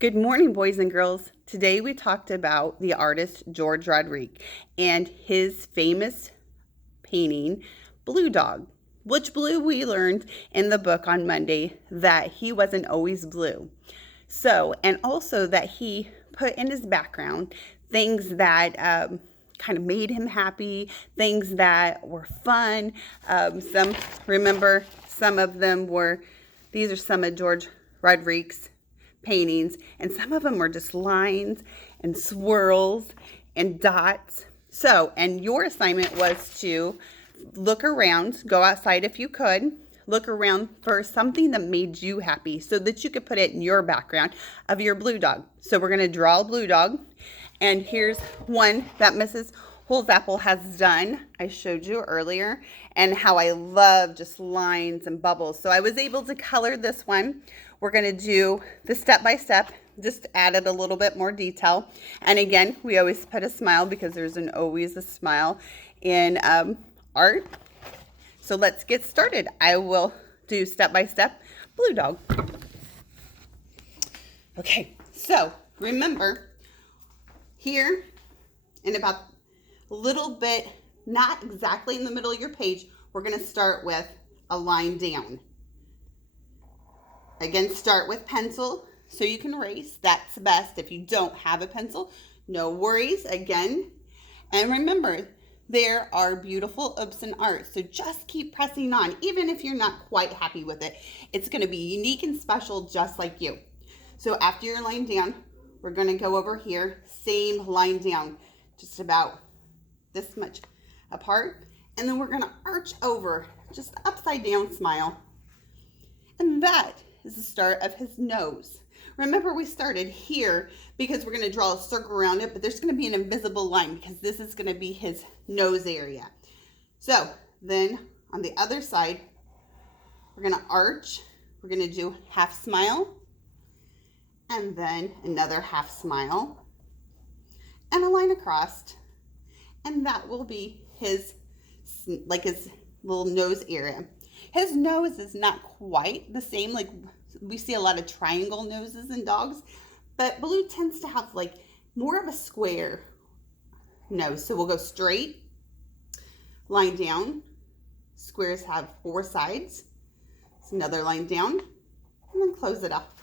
Good morning, boys and girls. Today we talked about the artist George Rodrigue and his famous painting, Blue Dog, which blue we learned in the book on Monday that he wasn't always blue. So, and also that he put in his background things that kind of made him happy, things that were fun. Remember, some of them were, these are some of George Rodrigue's paintings, and some of them were just lines and swirls and dots. So, and your assignment was to look around, go outside if you could, look around for something that made you happy so that you could put it in your background of your blue dog. So we're going to draw a blue dog, and here's one that Mrs. Holsapple has done. I showed you earlier, and how I love just lines and bubbles. So I was able to color this one. We're going to do the step-by-step, just added a little bit more detail. And again, we always put a smile because there's always a smile in art. So let's get started. I will do step-by-step blue dog. Okay, so remember here in about a little bit, not exactly in the middle of your page, we're going to start with a line down. Again, start with pencil so you can erase. That's best. If you don't have a pencil, no worries. Again, and remember, there are beautiful oops in art, so just keep pressing on. Even if you're not quite happy with it, it's going to be unique and special just like you. So after your line down, we're going to go over here, same line down, just about this much apart, and then we're going to arch over, just upside down smile. And that is the start of his nose. Remember, we started here because we're going to draw a circle around it, but there's going to be an invisible line because this is going to be his nose area. So then on the other side, we're going to arch. We're going to do half smile, and then another half smile, and a line across, and that will be his little nose area. His nose is not quite the same, like we see a lot of triangle noses in dogs, but Blue tends to have like more of a square nose. So we'll go straight, line down. Squares have 4 sides. It's another line down, and then close it off.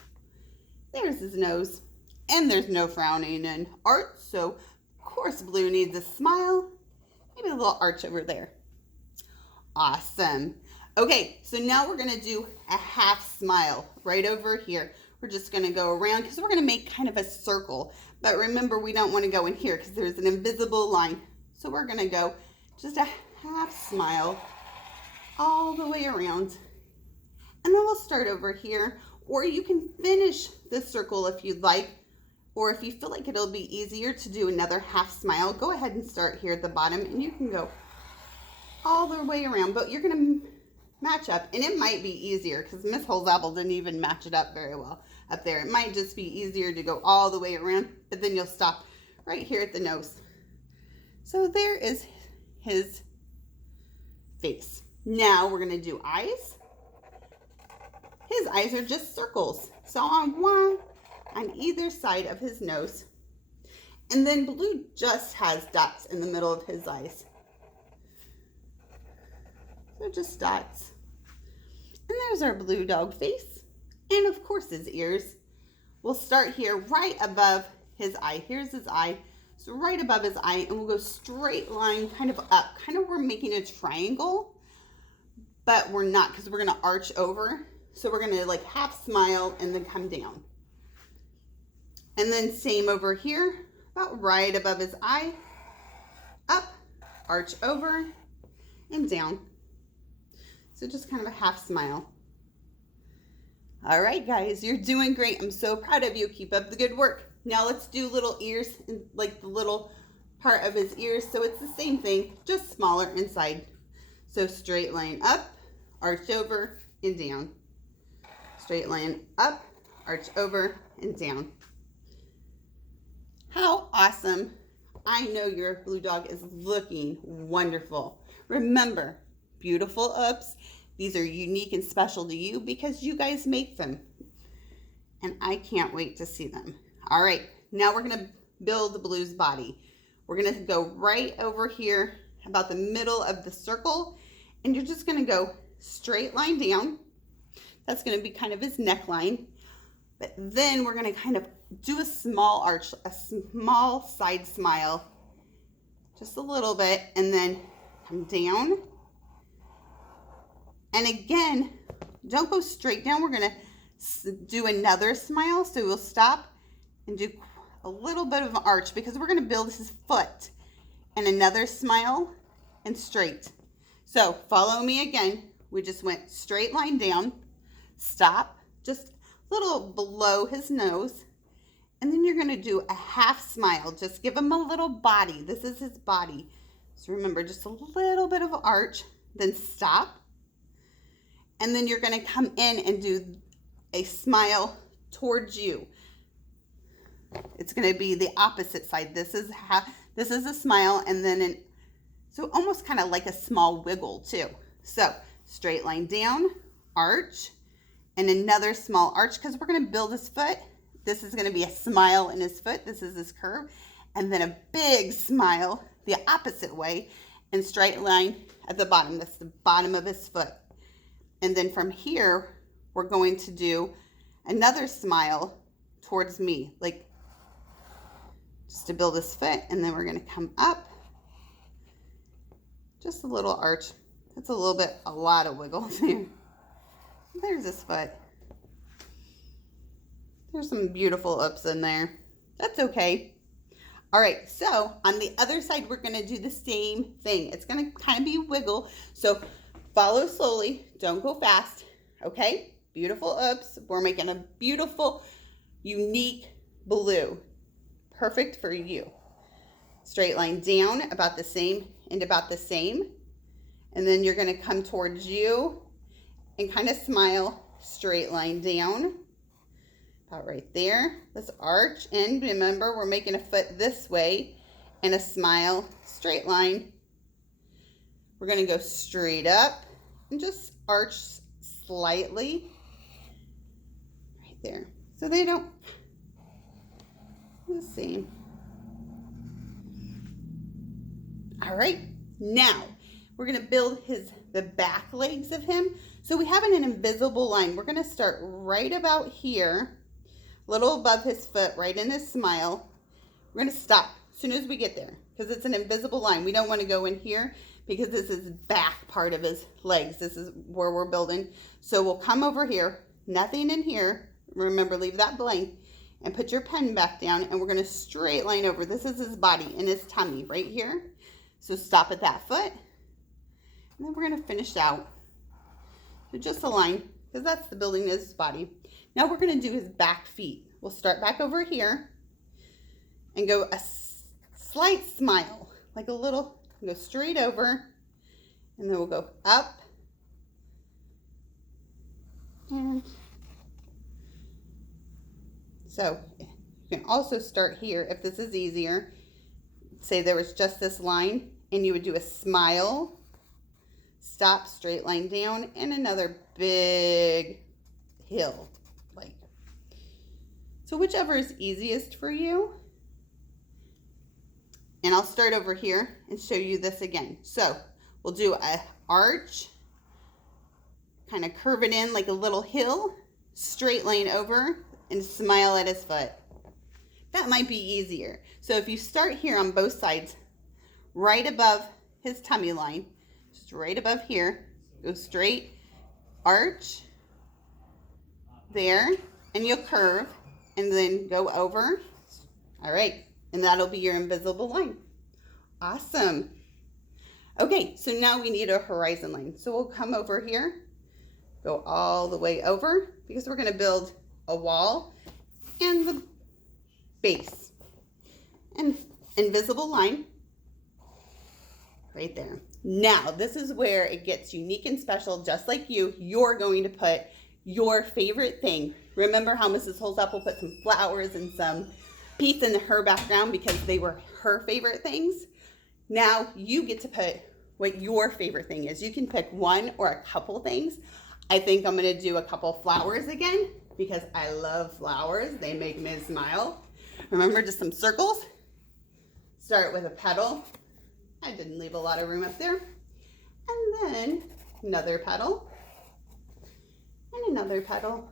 There's his nose, and there's no frowning in art, so of course Blue needs a smile, maybe a little arch over there. Awesome. Okay, so now we're going to do a half smile right over here. We're just going to go around because we're going to make kind of a circle. But remember, we don't want to go in here because there's an invisible line. So we're going to go just a half smile all the way around. And then we'll start over here. Or you can finish this circle if you'd like. Or if you feel like it'll be easier to do another half smile, go ahead and start here at the bottom. And you can go all the way around. But you're going to match up, and it might be easier because Miss Holsapple didn't even match it up very well up there. It might just be easier to go all the way around, but then you'll stop right here at the nose. So there is his face. Now we're going to do eyes. His eyes are just circles, so on either side of his nose, and then Blue just has dots in the middle of his eyes. So just dots. And there's our blue dog face. And of course his ears. We'll start here right above his eye. Here's his eye. So right above his eye, and we'll go straight line kind of up. Kind of we're making a triangle, but we're not because we're going to arch over. So we're going to like half smile and then come down. And then same over here, about right above his eye. Up, arch over, and down. So just kind of a half smile. All right, guys, you're doing great. I'm so proud of you. Keep up the good work. Now let's do little ears, like the little part of his ears. So it's the same thing, just smaller inside. So straight line up, arch over, and down. Straight line up, arch over, and down. How awesome. I know your blue dog is looking wonderful. Remember, beautiful oops. These are unique and special to you because you guys make them. And I can't wait to see them. All right, now we're gonna build Blue's body. We're gonna go right over here about the middle of the circle, and you're just gonna go straight line down. That's gonna be kind of his neckline. But then we're gonna kind of do a small arch, a small side smile, just a little bit, and then come down. And again, don't go straight down. We're gonna do another smile. So we'll stop and do a little bit of an arch because we're gonna build his foot. And another smile and straight. So follow me again. We just went straight line down, stop, just a little below his nose. And then you're gonna do a half smile. Just give him a little body. This is his body. So remember, just a little bit of arch, then stop. And then you're gonna come in and do a smile towards you. It's gonna be the opposite side. This is a smile, and then so almost kind of like a small wiggle too. So straight line down, arch, and another small arch because we're gonna build his foot. This is gonna be a smile in his foot. This is his curve, and then a big smile the opposite way, and straight line at the bottom. That's the bottom of his foot. And then from here, we're going to do another smile towards me, like just to build his foot. And then we're going to come up, just a little arch. That's a little bit, a lot of wiggle there. There's his foot. There's some beautiful ups in there. That's okay. All right, so on the other side, we're going to do the same thing. It's going to kind of be wiggle. So follow slowly. Don't go fast. Okay? Beautiful ups. We're making a beautiful, unique Blue. Perfect for you. Straight line down, about the same, and about the same. And then you're going to come towards you and kind of smile. Straight line down. About right there. Let's arch. And remember, we're making a foot this way. And a smile. Straight line. We're going to go straight up. And just arch slightly. Right there. So they don't. Let's see. All right. Now, we're going to build the back legs of him. So we have an invisible line. We're going to start right about here. A little above his foot, right in his smile. We're going to stop as soon as we get there because it's an invisible line. We don't want to go in here because this is back part of his legs. This is where we're building. So we'll come over here, nothing in here. Remember, leave that blank and put your pen back down, and we're going to straight line over. This is his body and his tummy right here. So stop at that foot, and then we're going to finish out. So just a line because that's the building of his body. Now we're going to do his back feet. We'll start back over here and go a slight smile, like a little, go straight over, and then we'll go up. And so you can also start here if this is easier. Say there was just this line, and you would do a smile, stop, straight line down, and another big hill. So whichever is easiest for you. And I'll start over here and show you this again. So we'll do a arch, kind of curve it in like a little hill, straight line over, and smile at his foot. That might be easier. So if you start here on both sides, right above his tummy line, just right above here, go straight, arch, there, and you'll curve. And then go over. All right. And that'll be your invisible line. Awesome. Okay. So now we need a horizon line. So we'll come over here, go all the way over because we're going to build a wall and the base. And invisible line right there. Now, this is where it gets unique and special. Just like you're going to put your favorite thing. Remember how Mrs. Holsapple put some flowers and some peace in her background because they were her favorite things? Now you get to put what your favorite thing is. You can pick one or a couple things. I think I'm going to do a couple flowers again. because I love flowers. They make me smile. Remember, just some circles. Start with a petal. I didn't leave a lot of room up there. And then another petal. And another petal.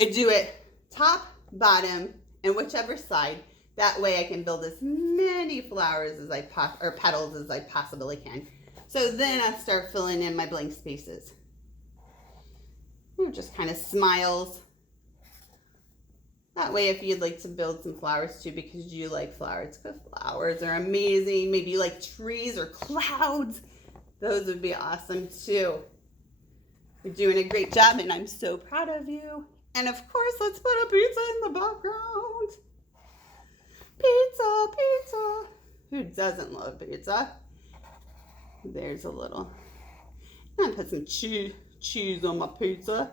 I do it top, bottom, and whichever side. That way I can build as many flowers as or petals as I possibly can. So then I start filling in my blank spaces. Just kind of smiles. That way, if you'd like to build some flowers too, because you like flowers, because flowers are amazing. Maybe you like trees or clouds. Those would be awesome too. You're doing a great job, and I'm so proud of you. And of course, let's put a pizza in the background. Pizza, pizza. Who doesn't love pizza? There's a little. I'm gonna put some cheese on my pizza.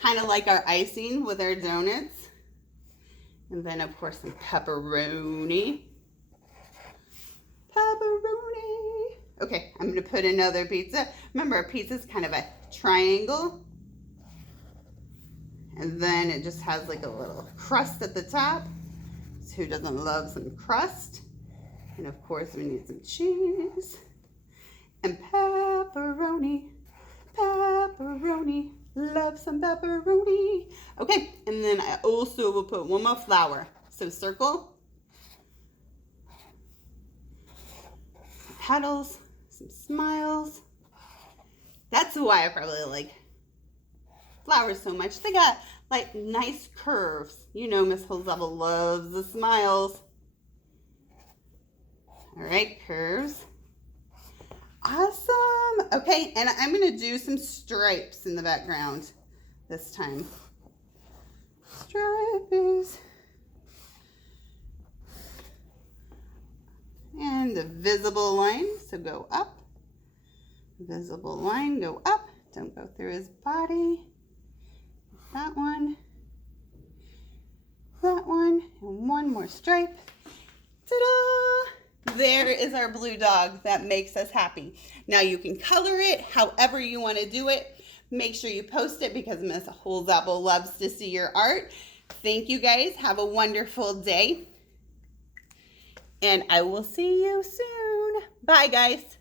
Kind of like our icing with our donuts. And then, of course, some pepperoni. Pepperoni. Okay, I'm going to put another pizza. Remember, a pizza is kind of a triangle. And then it just has like a little crust at the top. So who doesn't love some crust? And, of course, we need some cheese. And pepperoni. Pepperoni. Love some pepperoni. Okay, and then I also will put one more flower. So circle, some petals, some smiles. That's why I probably like flowers so much. They got like nice curves. You know, Miss Holsapple loves the smiles. All right, curves. Awesome. Okay, and I'm going to do some stripes in the background this time. Stripes. And the visible line, so go up. Visible line, go up. Don't go through his body. That one. That one. And one more stripe. Ta-da! There is our blue dog that makes us happy. Now you can color it however you want to do it. Make sure you post it because Miss Holsapple loves to see your art. Thank you guys. Have a wonderful day. And I will see you soon. Bye guys.